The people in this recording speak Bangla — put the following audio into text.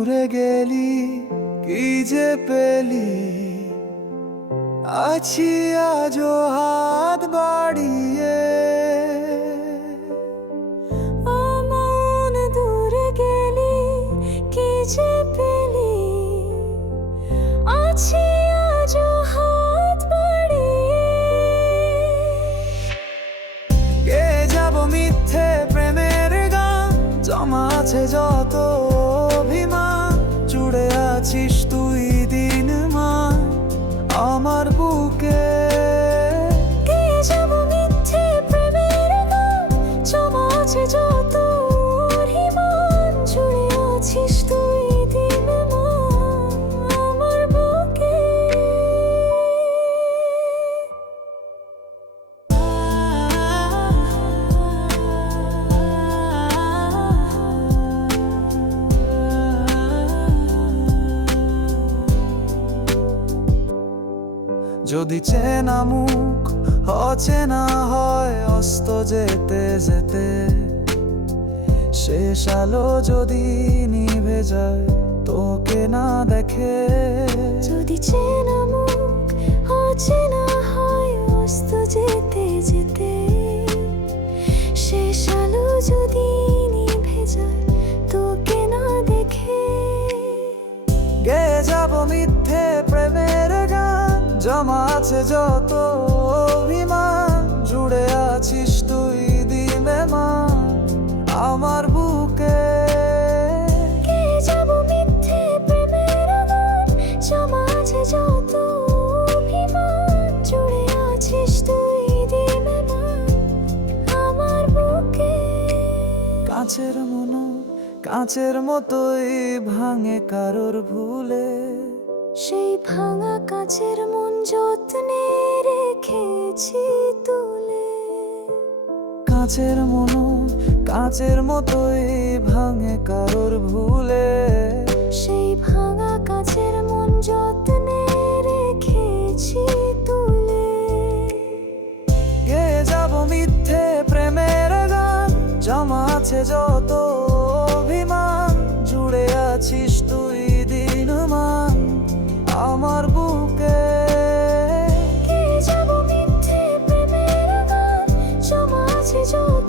দূরে গেলি, কি যে পেলি, আছি আজও হাত বাড়িয়ে। আমার দূরে গেলি, কি যে পেলি, আছি আজও হাত বাড়িয়ে। গে যাব মিথ্যে প্রেমের গান, জমা আছে যত অভিমান, জুড়ে আছিস তুই দিনমান আমার বুকে। গে যাব মিথ্যে প্রেমের গান, জমা আছে যত অভিমান, জুড়ে আছিস তুই দিনমান আমার বুকে। যদি চেনা মুখ অচেনা হয় অস্ত যেতে যেতে, শেষ আলো যদি নিভে যায় তোকে না দেখে। যদি চেনা মুখ অচেনা হয় অস্ত যেতে যেতে, শেষ আলো যদি নিভে যায় তোকে না দেখে। গে যাব মিথ্যে প্রেমের গান, জমা আছে যত অভিমান, জুড়ে আছিস তুই দিনমান আমার বুকে। গে যাব মিথ্যে প্রেমের গান, জমা আছে যত অভিমান, জুড়ে আছিস তুই দিনমান আমার বুকে। কাঁচের মনো কাঁচের মতোই ভাঙে কারোর ভুলে, সেই ভাঙা কাচের মন যত্নে রেখেছি তুলে। কাঁচের মনো কাঁচের মতোই ভাঙে কারোর ভুলে, সেই ভাঙা কাচের মন যত্নে রেখেছি তুলে। গে যাব মিথ্যে প্রেমের গান, জমা আছে যত অভিমান, জুড়ে আছিস তুই দিনমান আমার বুকে। গে যাব মিথ্যে প্রেমের গান, জমা আছে যত